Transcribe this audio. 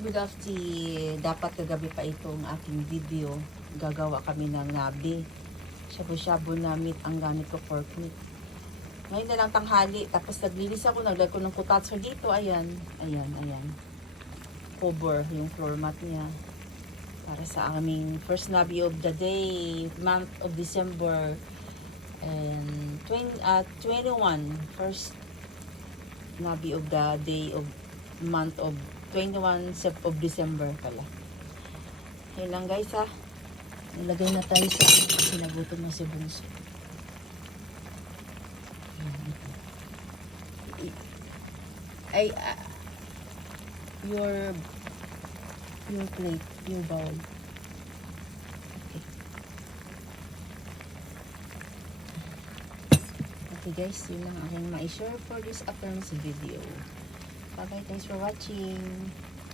good afternoon. Dapat kagabi pa itong aking video. Gagawa kami ng nabi. Shabu-shabu na meat ang gamit ko, pork meat. Ngayon na lang tanghali. Tapos naglinis ako, naglagay ko ng kutatsu dito. Ayan. Cover yung floor mat niya. Para sa aming first nabi of the day, month of December. And 21, first nabi of the day of month of 21 of December pala. Yun lang guys ha. Nilagay na tayo sa sinagutom na si Bunso. Ay, your plate, your bowl. Okay. Okay guys, yun lang aking ma-share for this afternoon's video. Bye bye, thanks for watching.